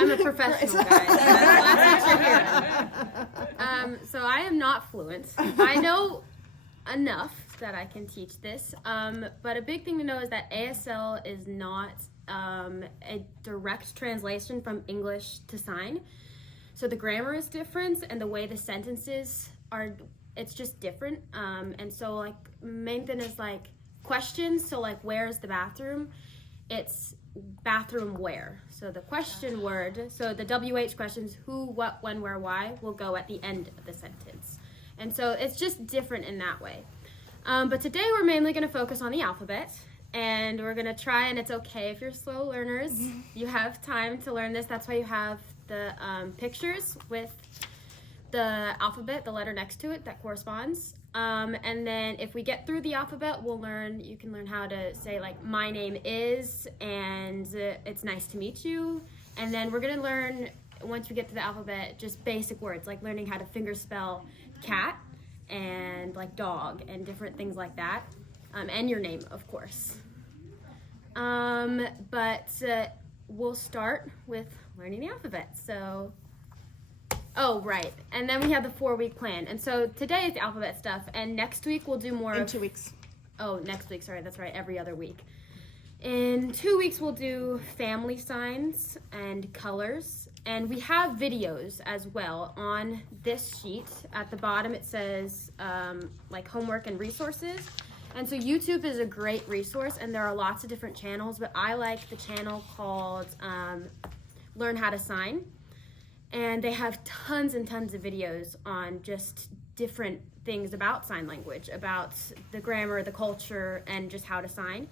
I'm a professional, guys. That's what you're hearing. So I am not fluent. I know enough that I can teach this, but a big thing to know is that ASL is not a direct translation from English to sign. So the grammar is different, and the way the sentences are, it's just different. And so like main thing is like questions. So like, where's the bathroom? It's bathroom where. So the question word, so the WH questions, who, what, when, where, why, will go at the end of the sentence. And so it's just different in that way. But today we're mainly going to focus on the alphabet, and we're going to try, and it's okay if you're slow learners, you have time to learn this. That's why you have the pictures with the alphabet, the letter next to it that corresponds. And then if we get through the alphabet, you can learn how to say like, my name is, and it's nice to meet you. And then we're going to learn, once we get to the alphabet, just basic words, like learning how to finger spell cat and like dog and different things like that. And your name, of course. But we'll start with learning the alphabet. So, oh, right. And then we have the 4-week plan. And so today is the alphabet stuff, and next week we'll do more in 2 weeks. Oh, next week, sorry, that's right, every other week. In 2 weeks we'll do family signs and colors. And we have videos as well on this sheet. At the bottom it says like homework and resources. And so YouTube is a great resource, and there are lots of different channels, but I like the channel called Learn How to Sign. And they have tons and tons of videos on just different things about sign language, about the grammar, the culture, and just how to sign.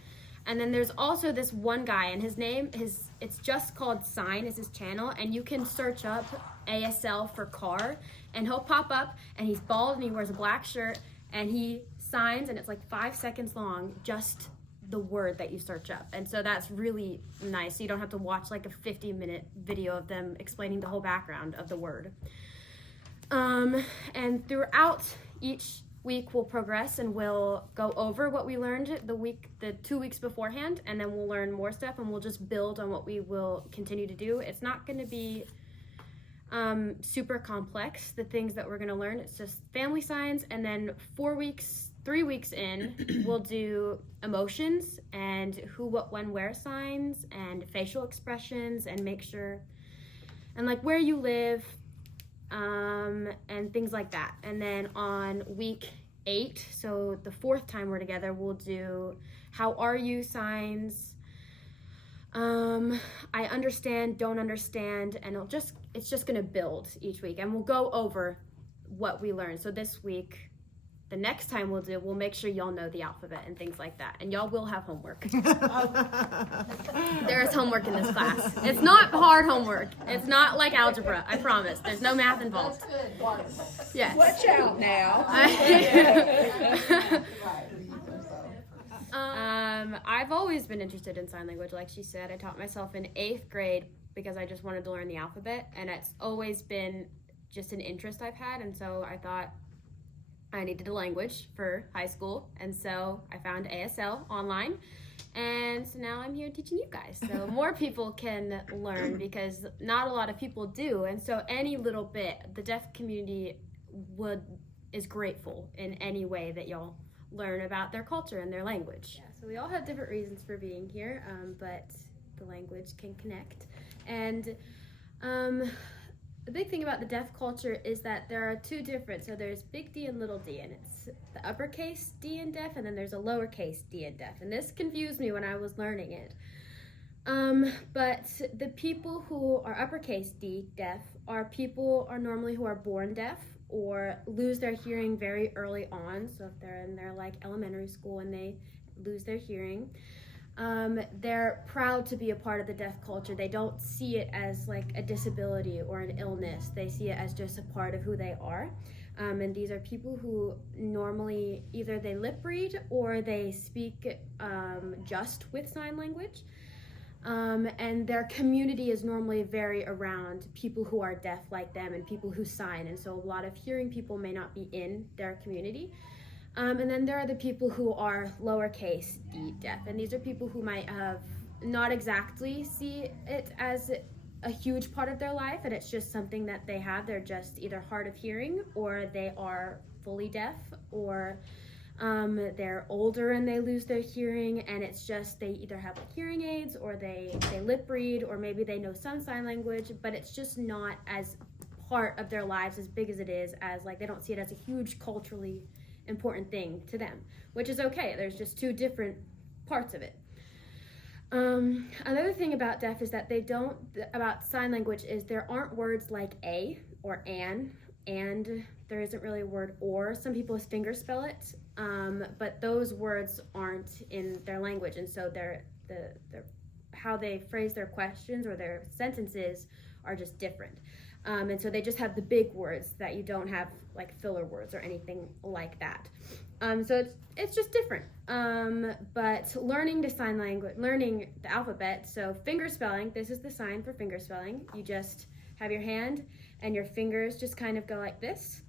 And then there's also this one guy, and it's just called Sign is his channel, and you can search up ASL for car, and he'll pop up, and he's bald, and he wears a black shirt, and he signs, and it's like 5 seconds long, just the word that you search up. And so that's really nice. So you don't have to watch like a 50-minute video of them explaining the whole background of the word. And throughout each week we'll progress, and we'll go over what we learned the 2 weeks beforehand, and then we'll learn more stuff, and we'll just build on what we will continue to do. It's not going to be super complex, the things that we're going to learn. It's just family signs, and then 3 weeks in, we'll do emotions and who, what, when, where signs and facial expressions, and make sure, and like where you live, and things like that. And then on week 8, so the 4th time we're together, we'll do how are you signs, I understand, don't understand, and it's just gonna build each week, and we'll go over what we learned. So this week, the next time we'll make sure y'all know the alphabet and things like that, and y'all will have homework. There is homework in this class. It's not hard homework. It's not like algebra, I promise. There's no math involved. Yes. Watch out now. I've always been interested in sign language, like she said. I taught myself in 8th grade because I just wanted to learn the alphabet, and it's always been just an interest I've had, and so I thought I needed a language for high school, and so I found ASL online, and so now I'm here teaching you guys, so more people can learn, because not a lot of people do, and so any little bit, the deaf community is grateful in any way that y'all learn about their culture and their language. Yeah, so we all have different reasons for being here, but the language can connect. And the big thing about the deaf culture is that there are 2 different, so there's big D and little d, and it's the uppercase D in deaf, and then there's a lowercase d in deaf, and this confused me when I was learning it. But the people who are uppercase D deaf are normally who are born deaf or lose their hearing very early on. So if they're in their like elementary school and they lose their hearing, they're proud to be a part of the deaf culture. They don't see it as like a disability or an illness. They see it as just a part of who they are. And these are people who normally either they lip read or they speak just with sign language. And their community is normally very around people who are deaf like them and people who sign. And so a lot of hearing people may not be in their community. And then there are the people who are lowercase d deaf. And these are people who might have not exactly see it as a huge part of their life and it's just something that they have. They're just either hard of hearing or they are fully deaf, or they're older and they lose their hearing, and it's just they either have like hearing aids or they lip read, or maybe they know some sign language, but it's just not as part of their lives as big as it is, as like they don't see it as a huge culturally important thing to them, which is okay. There's just two different parts of it. Another thing about deaf is that about sign language is there aren't words like a or an, and there isn't really a word or. Some people finger spell it, but those words aren't in their language, and so they're how they phrase their questions or their sentences are just different. And so they just have the big words that you don't have, like filler words or anything like that. So it's just different. But learning the sign language, learning the alphabet, so finger spelling, this is the sign for finger spelling. You just have your hand and your fingers just kind of go like this.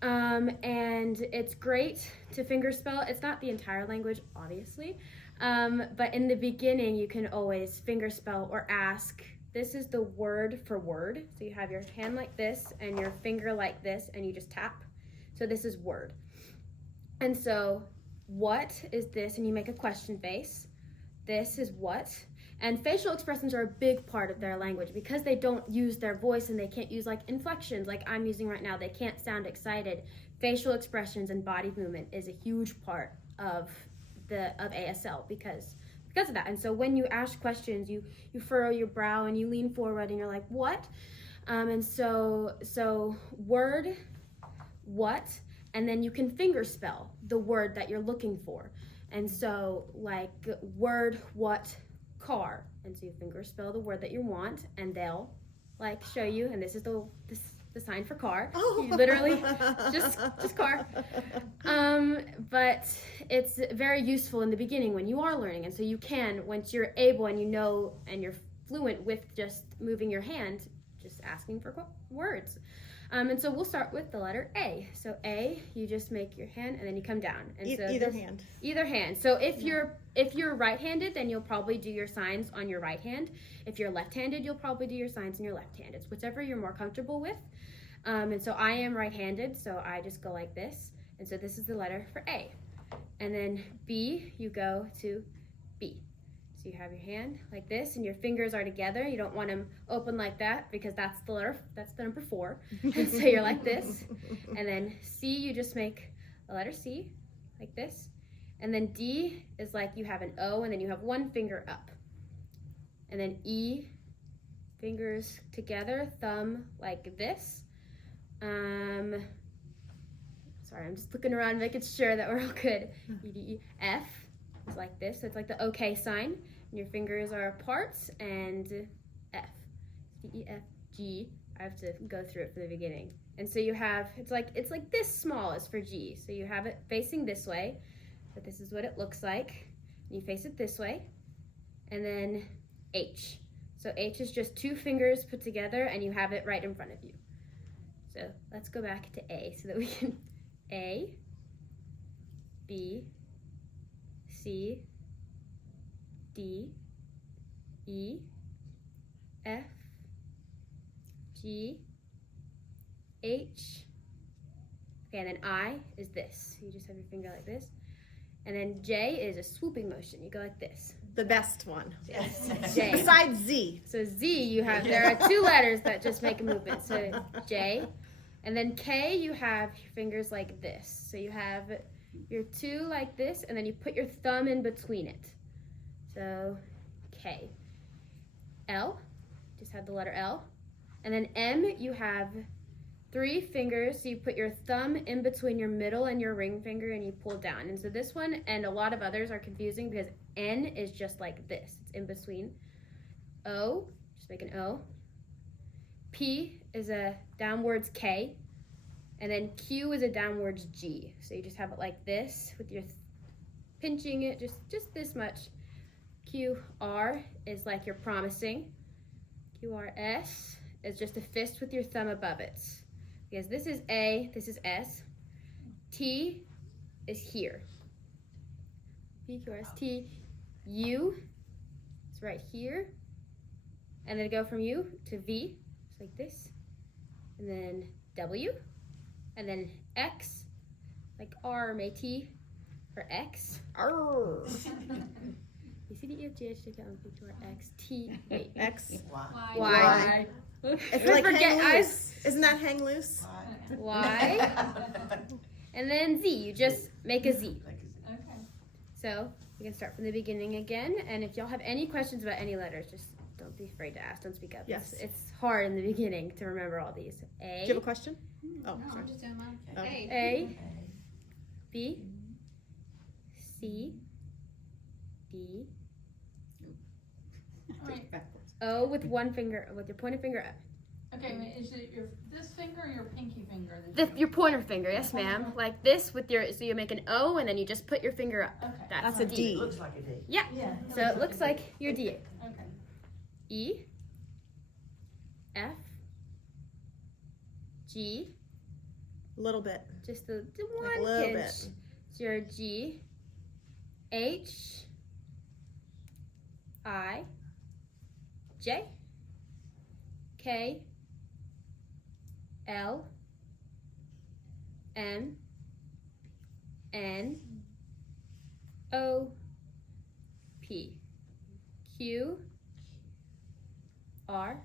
And it's great to finger spell. It's not the entire language, obviously. But in the beginning, you can always finger spell or ask. This is the word for word. So you have your hand like this and your finger like this, and you just tap. So this is word. And so what is this? And you make a question face. This is what. And facial expressions are a big part of their language because they don't use their voice and they can't use like inflections like I'm using right now. They can't sound excited. Facial expressions and body movement is a huge part of ASL because of that. And so when you ask questions, you furrow your brow and you lean forward and you're like, what? And so word, what, and then you can finger spell the word that you're looking for. And so like word, what, car. And so you finger spell the word that you want, and they'll like show you, and this is the sign for car. Oh. You literally just car. But it's very useful in the beginning when you are learning, and so you can, once you're able and you know and you're fluent with just moving your hand, just asking for words. And so we'll start with the letter A. So A, you just make your hand and then you come down. And so either hand. Either hand. So if you're right-handed, then you'll probably do your signs on your right hand. If you're left-handed, you'll probably do your signs on your left hand. It's whichever you're more comfortable with. And so I am right-handed, so I just go like this. And so this is the letter for A. And then B, you go to B. So you have your hand like this, and your fingers are together. You don't want them open like that because that's the number 4. And so you're like this. And then C, you just make a letter C like this. And then D is like you have an O, and then you have one finger up. And then E, fingers together, thumb like this. Sorry, I'm just looking around making sure that we're all good. E, D, E, F. It's like this. So it's like the OK sign. And your fingers are apart, and F. D, E, F, G. I have to go through it from the beginning. And so you have, it's like this small is for G. So you have it facing this way, but this is what it looks like. And you face it this way. And then H. So H is just 2 fingers put together, and you have it right in front of you. So let's go back to A so that we can A, B, C, D, E, F, G, H. Okay, and then I is this. You just have your finger like this. And then J is a swooping motion. You go like this. The best one. Yes. J. Besides Z. So Z, there are 2 letters that just make a movement. So J. And then K, you have your fingers like this. So you have your 2 like this, and then you put your thumb in between it. So K. L, just have the letter L. And then M, you have 3 fingers. So you put your thumb in between your middle and your ring finger, and you pull down. And so this one and a lot of others are confusing because N is just like this. It's in between. O, just make an O. P is a downwards K. And then Q is a downwards G. So you just have it like this with your pinching it just this much. QR is like you're promising. QRS is just a fist with your thumb above it. Because this is A, this is S. T is here. P, Q, R, S, T. U is right here. And then go from U to V, just like this. And then W. And then X, like R, or T for X. Arr. B, C, D, E, F, G, H, I, J, K, L, M, N, P, Q, R, X, T, wait. X. Y. It's like hang loose. Isn't that hang loose? Y. And then Z. You just make a Z. Okay. So we can start from the beginning again. And if y'all have any questions about any letters, just don't be afraid to ask. Don't speak up. Yes. It's hard in the beginning to remember all these. A. Do you have a question? Oh, No, sorry. I'm just doing mine. Okay. A. B. C. D. All right. O with one finger, with your pointer finger up. Okay, is it this finger or your pinky finger? That Your pointer finger, yes ma'am. Like this with your, so you make an O and then you just put your finger up. Okay. That's a D. It looks like a D. Yeah. Yeah. So it looks like your D. Okay. E. F. G. A little bit. Just the Like a one little pinch. bit. It's your G. H. I. J. K. L. M. N. O. P. Q. R.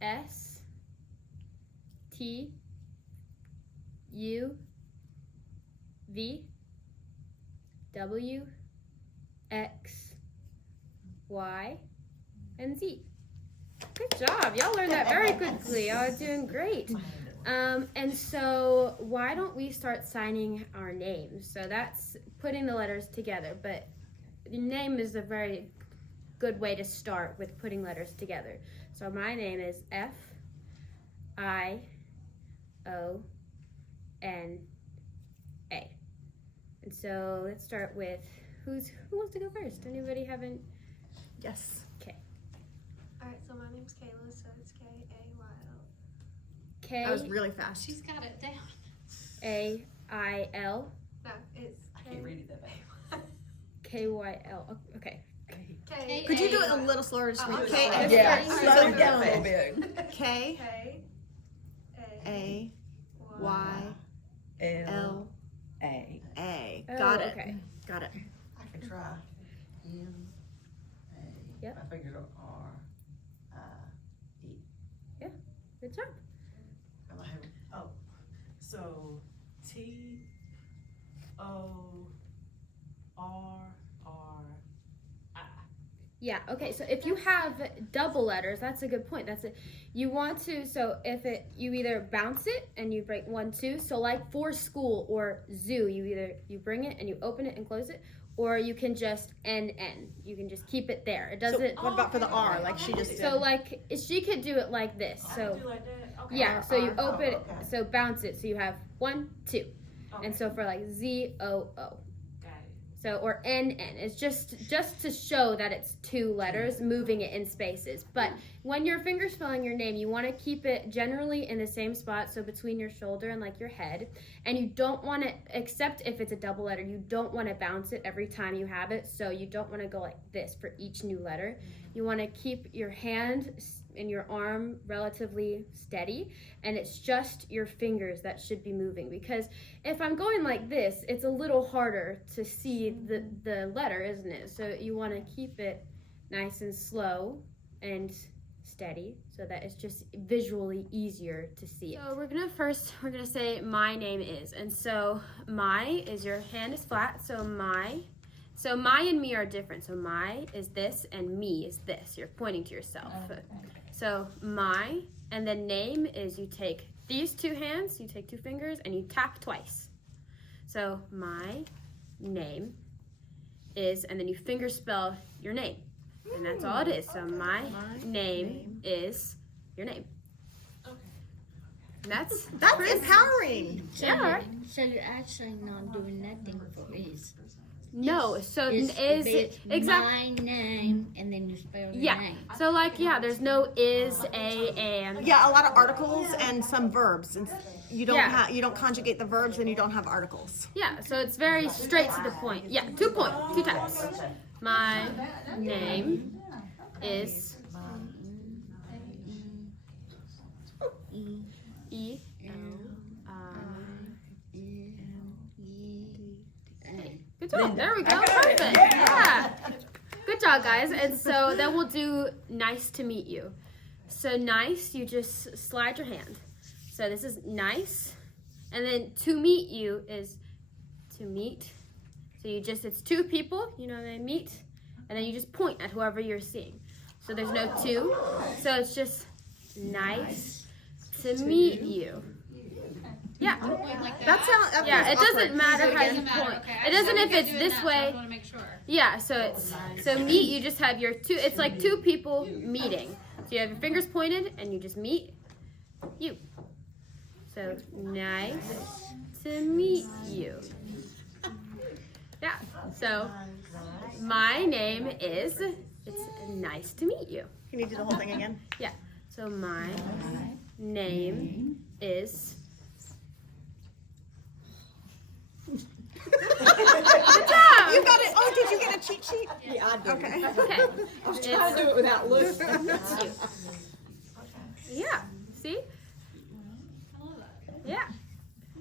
S. T. U. V. W. X. Y. And Z. Good job. Y'all learned that very quickly. Y'all are doing great. And so why don't we start signing our names? So that's putting the letters together, but the name is a very good way to start with putting letters together. So my name is F I O N A. And so let's start with who wants to go first? Anybody haven't? Yes. Alright, so my name's Kayla, so it's K-A-Y-L. K That was really fast. She's got it down. A I L No, it's I can't read it that bad. K Y L. Okay. K. Could you do it a little slower? Just Oh, make okay. K. Yeah. Slow it down a little bit. K K. A Y L A. A. Oh, Got it. okay. Got it. I can try. M. A. Yep. My fingers are R. I. E. Good job. Am I having? Oh. So T. O. R. R. I. Yeah, okay, so if you have double letters, that's a good point. That's it. You want to, so if you either bounce it and you break 1, 2, so like for school or zoo, you bring it and you open it and close it, or you can just N. You can just keep it there. It doesn't, So what about for the R? Like she just did. so like, she could do it like this, so, Do like that? Okay. yeah, so you R. open it, Oh, okay. so bounce it, so you have 1, 2, and so for like Z, O, O. Got it. So, or NN. It's just to show that it's 2 letters, moving it in spaces. But when you're finger spelling your name, you want to keep it generally in the same spot, so between your shoulder and like your head. And you don't want to, except if it's a double letter, you don't want to bounce it every time you have it. So you don't want to go like this for each new letter. You want to keep your hand and your arm relatively steady, and it's just your fingers that should be moving, because if I'm going like this, it's a little harder to see the letter, isn't it? So you want to keep it nice and slow and steady so that it's just visually easier to see it. So we're gonna say my name is, and so my is your hand is flat, so my and me are different. So my is this and me is this. You're pointing to yourself. Okay. So my, and then name is you take these 2 hands, you take 2 fingers, and you tap twice. So my name is, and then you finger spell your name. And that's all it is. So my name is your name. Okay. And that's That's empowering. So Yeah. So you're actually not doing nothing for is. no. So It's is exactly. my name, and then you spell your Yeah. name. So like there's no is, a, and. Yeah, a lot of articles and some verbs. And you don't Yeah. you don't conjugate the verbs and you don't have articles. Yeah, so it's very straight to the point. Yeah, 2 times. My name is Good job. There we go. Perfect. Yeah. Good job, guys. And so then we'll do nice to meet you. So nice, you just slide your hand. So this is nice. And then to meet you is to meet. So it's two people, they meet. And then you just point at whoever you're seeing. So there's no two. So it's just nice to meet you. Yeah. That sounds. Yeah, it doesn't matter how you Doesn't matter, point. okay. It doesn't if it's doing this that, so I way. just want to make sure. Yeah, so meet, you just have your two, it's like two people meeting. So you have your fingers pointed and you just meet you. So nice to meet you. Yeah, so my name is, it's nice to meet you. Can you do the whole thing again? Yeah, so my name is. Good job! You got it. Oh, did you get a cheat sheet? Yeah, I do. Okay. Okay. I was trying to do it without looking. Yeah, see? I love that. Yeah.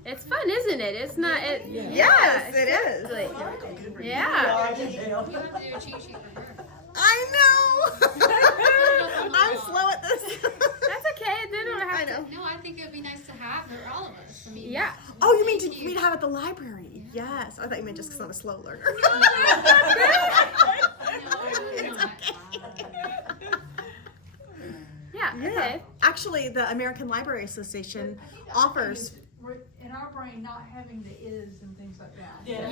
It's fun, isn't it? It's not. Yes, it is. Exactly. Yeah. You have to do a cheat sheet for her. I know. I'm slow at this. That's okay. They don't have I know. No, I think it would be nice to have for all of us. I mean, Yeah. Oh, you mean Thank you. we'd have it at the library? Yes. I thought you meant just because I'm a slow learner. No, not. Yeah. Okay. Actually, the American Library Association offers. We're in our brain not having the is and things like that. Yeah.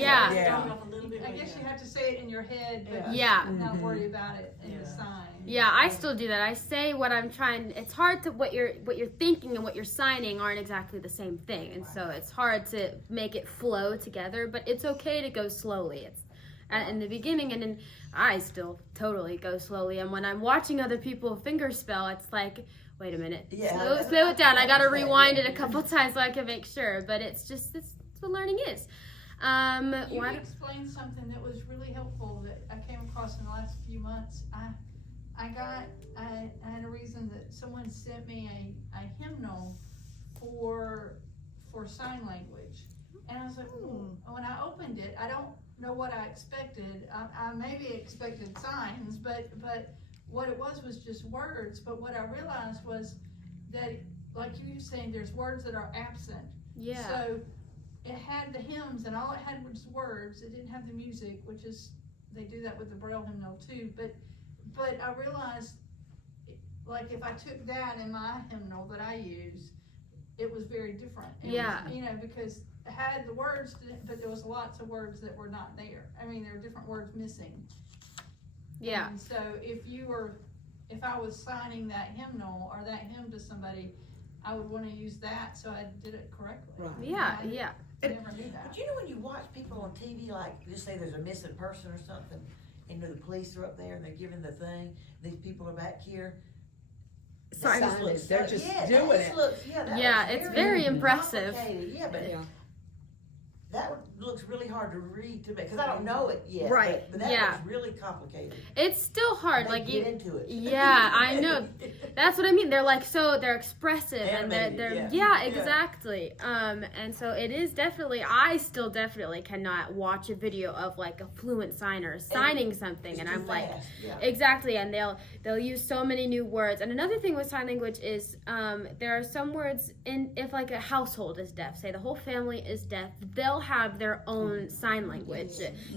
I guess you have to say it in your head, but Yeah. not worry about it in the sign. Yeah, I still do that. I say what I'm trying. It's hard to what you're thinking and what you're signing aren't exactly the same thing, and so it's hard to make it flow together. But it's okay to go slowly. It's in the beginning, and then I still totally go slowly. And when I'm watching other people fingerspell, it's like, wait a minute, slow it down. I got to rewind it a couple times so I can make sure. But it's what learning is. You explained something that was really helpful that I came across in the last few months. I had a reason that someone sent me a hymnal for sign language, and I was like, when I opened it, I don't know what I expected. I maybe expected signs, but what it was just words. But what I realized was that, like you were saying, there's words that are absent. Yeah. So it had the hymns, and all it had was words. It didn't have the music, which is, they do that with the Braille hymnal too. But I realized, like, if I took that in my hymnal that I use, it was very different. It was, because it had the words, but there was lots of words that were not there. I mean, there were different words missing. Yeah. And so if I was signing that hymnal or that hymn to somebody, I would want to use that so I did it correctly. Right. Yeah. I Yeah. never knew that. But you know when you watch people on TV, like, just say there's a missing person or something, and the police are up there and they're giving the thing, these people are back here. Sign That language, they're just that doing just it. looks- Yeah, it's very impressive. complicated. Yeah, but Yeah. that looks really hard to read to me, because I don't know it yet. Right. But that Yeah. looks really complicated. It's still hard. They Like get into it. Yeah, I know. That's what I mean. They're like they're expressive and they're Animated, yeah, yeah. exactly. And so it is definitely. I still definitely cannot watch a video of like a fluent signer signing something, It's and too I'm like, fast. Yeah. exactly. And they'll use so many new words. And another thing with sign language is there are some words if like a household is deaf, say the whole family is deaf, they'll have their own sign language,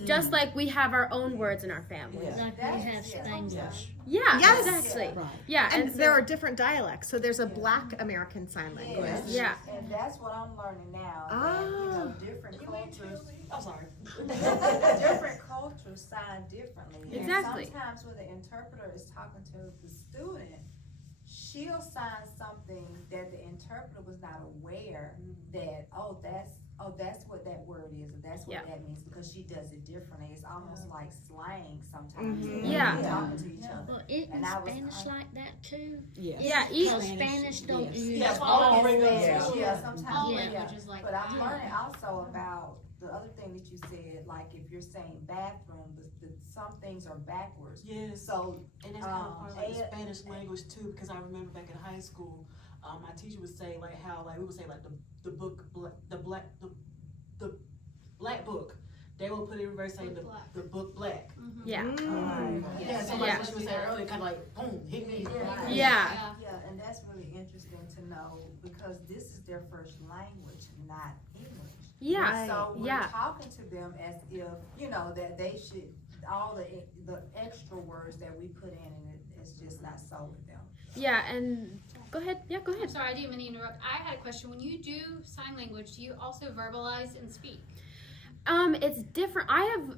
just like we have our own words in our family. Yeah. Like we have Spanglish. Yeah, Yes. exactly. Right. Yeah, And so- there are different dialects. So there's a Black American Sign Language. Yeah. And that's what I'm learning now. Oh. That, you know, different cultures, I'm sorry. different cultures sign differently. Exactly. And sometimes when the interpreter is talking to the student, she'll sign something that the interpreter was not aware that, that's what that word is, or that's what Yeah. that means, because she does it differently. It's almost like slang sometimes. Mhm. when Yeah. they're talking to each other. Well, isn't And I was- Spanish like that too? Yes. Yeah, Because Spanish don't yes. use That's all. why I bring those Yeah, up. yeah, sometimes, All Yeah. languages like But that. I'm learning also about the other thing that you said, like if you're saying bathroom, some things are backwards. Yes, So, and that's kind of part of like the A- Spanish language too, because I remember back in high school, my teacher would say like how like we would say like the black book, they will put it in reverse, say the book black. Yeah. Yeah, so like what you were saying earlier, kind of like, boom, hit me. Yeah. Yeah, and that's really interesting to know because this is their first language, not English. Yeah. So we're Yeah. talking to them as if, you know, that they should, all the extra words that we put in, and it's just not so with them. Yeah, and go ahead. Yeah, go I'm ahead. sorry, I didn't mean to interrupt. I had a question. When you do sign language, do you also verbalize and speak? It's different. I have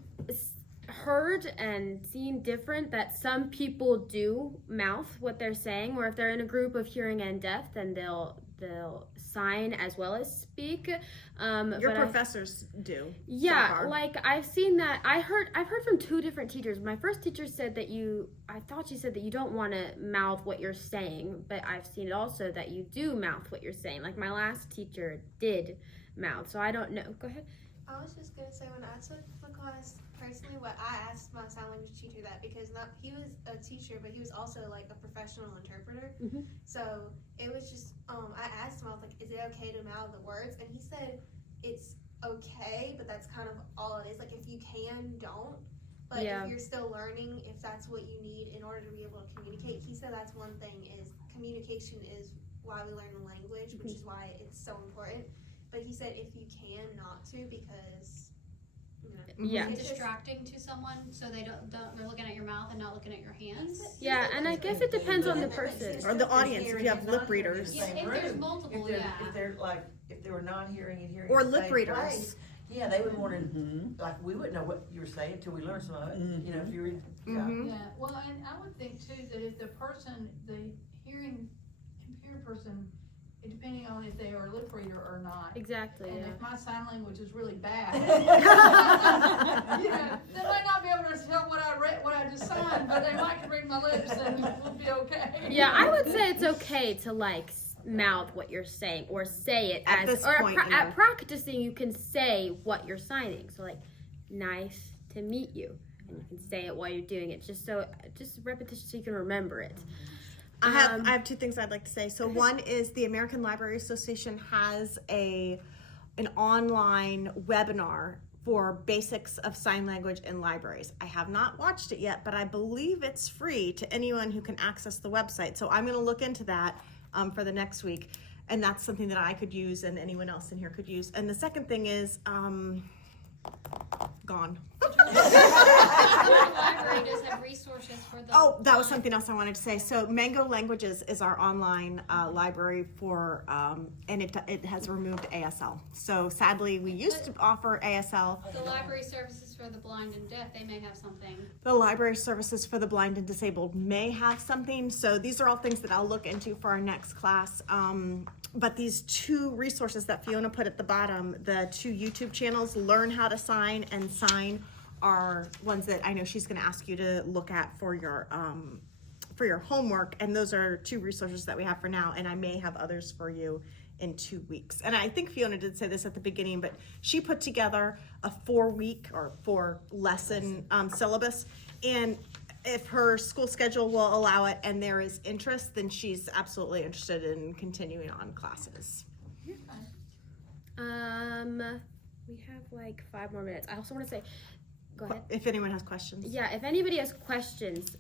heard and seen different that some people do mouth what they're saying, or if they're in a group of hearing and deaf, then they'll sign as well as speak. Your professors do. Yeah, so far. like I've seen that. I've heard from two different teachers. My first teacher said that I thought she said that you don't want to mouth what you're saying, but I've seen it also that you do mouth what you're saying. Like my last teacher did mouth, so I don't know. Go ahead. I was just gonna say when I took the class personally, what I asked my sign language teacher that because he was a teacher, but he was also like a professional interpreter. Mhm. So it was just I asked him, I was like, "Is it okay to mouth the words?" And he said it's okay, but that's kind of all it is. Like if you can, don't. But Yeah. if you're still learning, if that's what you need in order to be able to communicate, he said that's one thing is communication is why we learn the language, which is why it's so important. But he said if you can not to because Yeah. Is it distracting to someone so they they're looking at your mouth and not looking at your hands? Yeah, and I guess it depends on the person. Or the audience, if you have lip readers. Yeah, if there's multiple, If yeah. they're like, if they were non-hearing and hearing. Or in the lip same readers. place, yeah, they would want to, like, we wouldn't know what you were saying until we learned some of it, you know, if you read. Mhm. Yeah, well, and I would think too that if the hearing impaired person, depending on if they are a lip reader or not, Exactly. and Yeah. if my sign language is really bad, you know, they might not be able to tell what I just signed, but they might can read my lips and we'll be okay. Yeah, I would say it's okay to like mouth what you're saying or say it At as this or point, at practicing you can say what you're signing. So like, nice to meet you, and you can say it while you're doing it. Just repetition so you can remember it. I have two things I'd like to say. So one is the American Library Association has an online webinar for basics of sign language in libraries. I have not watched it yet, but I believe it's free to anyone who can access the website. So I'm going to look into that for the next week, and that's something that I could use and anyone else in here could use. And the second thing is gone. The library does have resources for the. Oh, that was something else I wanted to say. So Mango Languages is our online library for, and it has removed ASL. So sadly, we used to offer ASL. The library services for the blind and deaf, they may have something. The library services for the blind and disabled may have something. So these are all things that I'll look into for our next class. But these two resources that Fiona put at the bottom, the two YouTube channels, Learn How to Sign and Sign, are ones that I know she's going to ask you to look at for your homework, and those are two resources that we have for now, and I may have others for you in 2 weeks. And I think Fiona did say this at the beginning, but she put together a 4-week or 4-lesson syllabus, and if her school schedule will allow it and there is interest, then she's absolutely interested in continuing on classes. We have like 5 more minutes. I also want to say, go ahead. If anyone has questions. Yeah, if anybody has questions,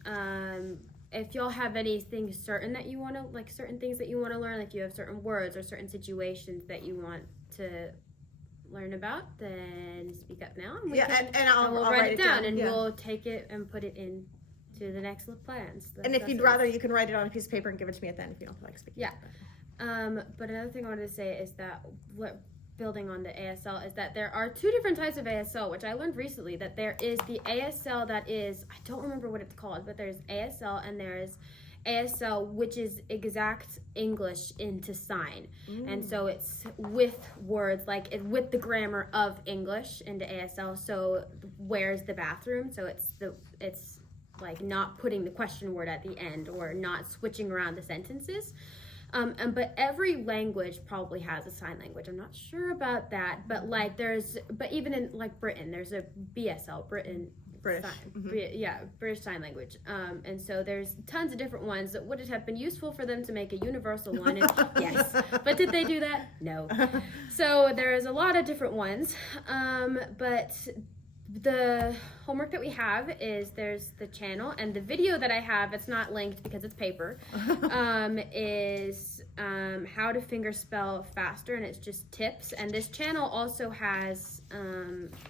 if y'all have anything certain that you want to, like certain things that you want to learn, like you have certain words or certain situations that you want to learn about, then speak up now. And I'll we'll write it down, and yeah. we'll take it and put it in to the next plans. And if you'd rather, you can write it on a piece of paper and give it to me at the end if you don't feel like speaking. Yeah. But another thing I wanted to say is that building on the ASL is that there are 2 different types of ASL, which I learned recently, that there is the ASL that is, I don't remember what it's called, but there's ASL and there is ASL, which is exact English into sign. And so it's with words, like with the grammar of English into ASL. So where's the bathroom? So it's like not putting the question word at the end or not switching around the sentences. But every language probably has a sign language. I'm not sure about that, but even in like Britain, there's a BSL, British sign, British Sign Language. And so there's tons of different ones that would it have been useful for them to make a universal one? And yes, but did they do that? No. So there is a lot of different ones, but the homework that we have is there's the channel, and the video that I have, it's not linked because it's paper, is how to fingerspell faster, and it's just tips. And this channel also has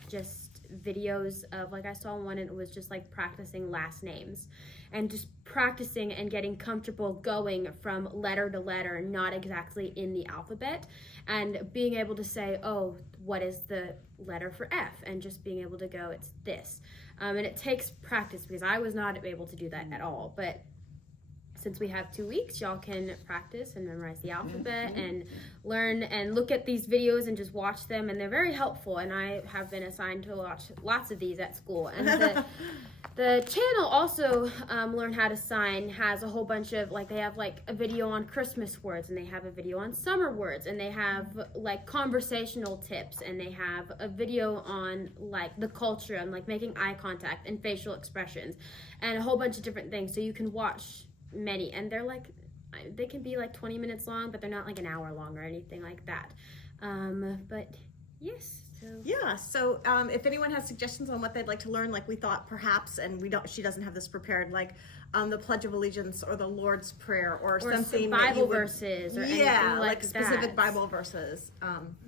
just videos of, like I saw one, and it was just like practicing last names and just practicing and getting comfortable going from letter to letter, not exactly in the alphabet, and being able to say, oh, what is the letter for F, and just being able to go, it's this. And it takes practice because I was not able to do that at all, but since we have 2 weeks, y'all can practice and memorize the alphabet and learn and look at these videos and just watch them, and they're very helpful, and I have been assigned to watch lots of these at school. And the channel also, Learn How to Sign, has a whole bunch of, like, they have like a video on Christmas words, and they have a video on summer words, and they have like conversational tips, and they have a video on like the culture and like making eye contact and facial expressions and a whole bunch of different things. So you can watch many, and they're like, they can be like 20 minutes long, but they're not like an hour long or anything like that. But yes, so if anyone has suggestions on what they'd like to learn, like we thought perhaps, and she doesn't have this prepared, like the Pledge of Allegiance or the Lord's Prayer or something, Bible verses or anything like specific that. Bible verses.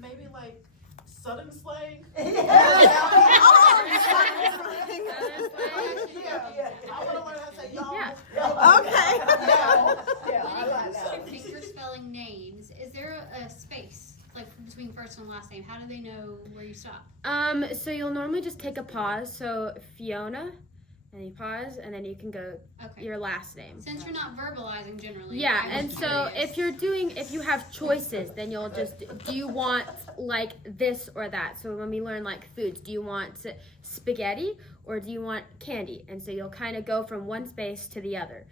Maybe like Southern slang. Southern slang. I want to learn how to say y'all. Okay. When it comes to finger spelling names, is there a space like between first and last name? How do they know where you stop? So you'll normally just take a pause. So Fiona, and you pause, and then you can go your last name. Since you're not verbalizing generally. Yeah, and so if you have choices, then you'll just, do you want like this or that? So when we learn like foods, do you want spaghetti or do you want candy? And so you'll kind of go from one space to the other.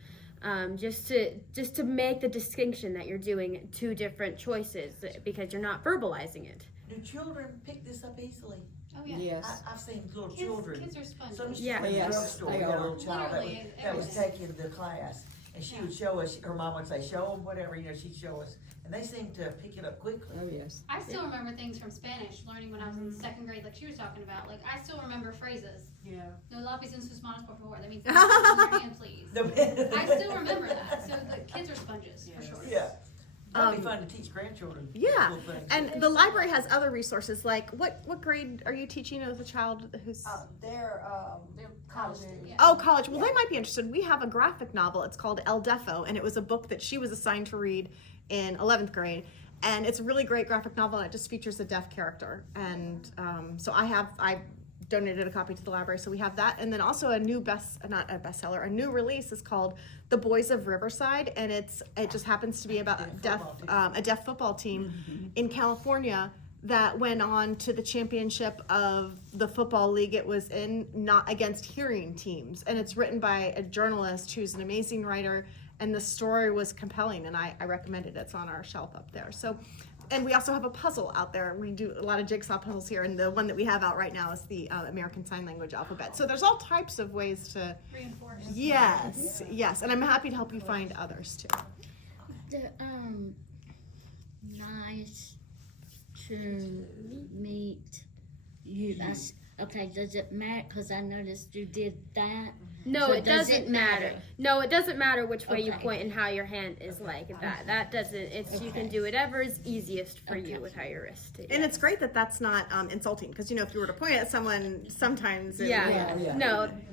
Just to make the distinction that you're doing two different choices because you're not verbalizing it. Do children pick this up easily? Oh yeah. Yes. I've seen little children. Kids are sponges. Some Yeah. in the Yes, drugstore, they we had a are. little child Literally, that was everything. taking the class, and she would show us, her mom would say, show them whatever, she'd show us, and they seemed to pick it up quickly. Oh, yes. I still remember things from Spanish, learning when I was in second grade, like she was talking about. Like, I still remember phrases. Yeah. No lápiz en sus manos, por favor. That means in your hand, please. I still remember that. So the kids are sponges, for sure. Yeah. That'd be fun to teach grandchildren. Yeah, little things. and the library has other resources. Like, what grade are you teaching with a child who's? They're college students. Yeah. Oh, college. Well, they might be interested. We have a graphic novel. It's called El Defo, and it was a book that she was assigned to read in 11th grade. And it's a really great graphic novel, and it just features a deaf character. And so I donated a copy to the library, so we have that. And then also a new a new release is called The Boys of Riverside, and it just happens to be about a deaf football team in California that went on to the championship of the football league it was in, not against hearing teams. And it's written by a journalist who's an amazing writer, and the story was compelling, and I recommend it. It's on our shelf up there. So, and we also have a puzzle out there. We do a lot of jigsaw puzzles here, and the one that we have out right now is the American Sign Language alphabet. So there's all types of ways to Reinforce. yes, and I'm happy to help you find others too. Nice to meet you. Okay, does it matter? Because I noticed you did that. No, So it does doesn't it matter. matter? No, it doesn't matter which way you Okay. point and how your hand is like that. That doesn't. It's you can do whatever is easiest for you with how your wrist. And it's great that that's not insulting, because if you were to point at someone, sometimes it Yeah. would-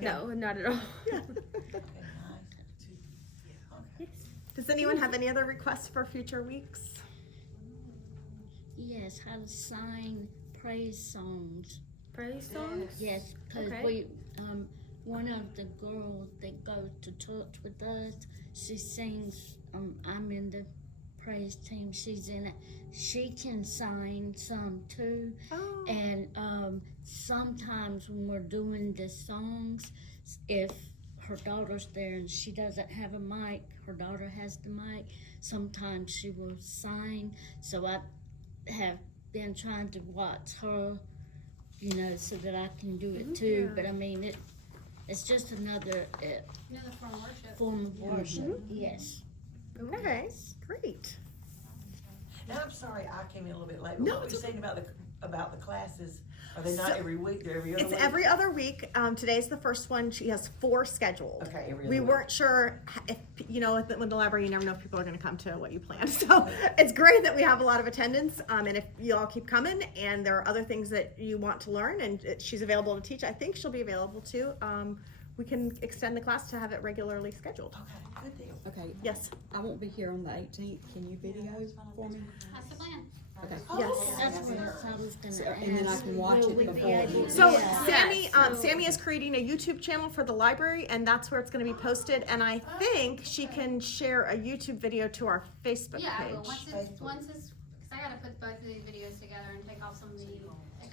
No, not at all. Does anyone have any other requests for future weeks? Yes, how to sign praise songs. Praise songs. Yes, because Okay. one of the girls that goes to church with us, she sings, I'm in the praise team, she's in it. She can sign some too. Oh. And sometimes when we're doing the songs, if her daughter's there and she doesn't have a mic, her daughter has the mic, sometimes she will sign. So I have been trying to watch her, so that I can do it too. But I mean, it's just another Another form of worship. form of worship. Yes. Okay, great. Now, I'm sorry I came in a little bit late. No, What were it's you saying about about the classes? Are they not So- every week, they're every other It's week? every other week. Today's the first one. She has 4 scheduled. Okay, every We other week. weren't sure if, you know, with the library, you never know if people are gonna come to what you planned. So it's great that we have a lot of attendance, and if you all keep coming and there are other things that you want to learn and she's available to teach, I think she'll be available too. We can extend the class to have it regularly scheduled. Okay, good deal. Okay, Yes, I won't be here on the 18th. Can you video for me? That's the plan. Okay. yes. That's what I was gonna So- ask. and then I can watch Will it we be before able you- to- So Yeah. Sammy is creating a YouTube channel for the library, and that's where it's going to be posted. And I think she can share a YouTube video to our Facebook Yeah, I page. will. Once it's, because I gotta put both of these videos together and take off some of the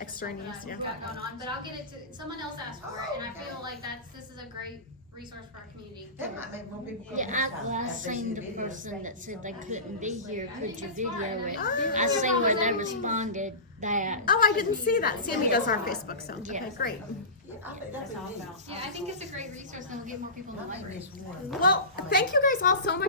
Extraneous, stuff that yeah. I've got going on. But I'll get it to, someone else asked for it, and I feel like this is a great resource for our community. That might make more people come Yeah, next time. I after they see seen the video. person that said they couldn't be here, could you That's video fine. it? I- I seen where they responded that, Oh, I didn't see that. Sammy does our Facebook, so Yeah. okay, great. Yeah, I think that'd be neat. Yeah, I think it's a great resource and it'll get more people in the I think library. this one. Well, thank you guys all so much.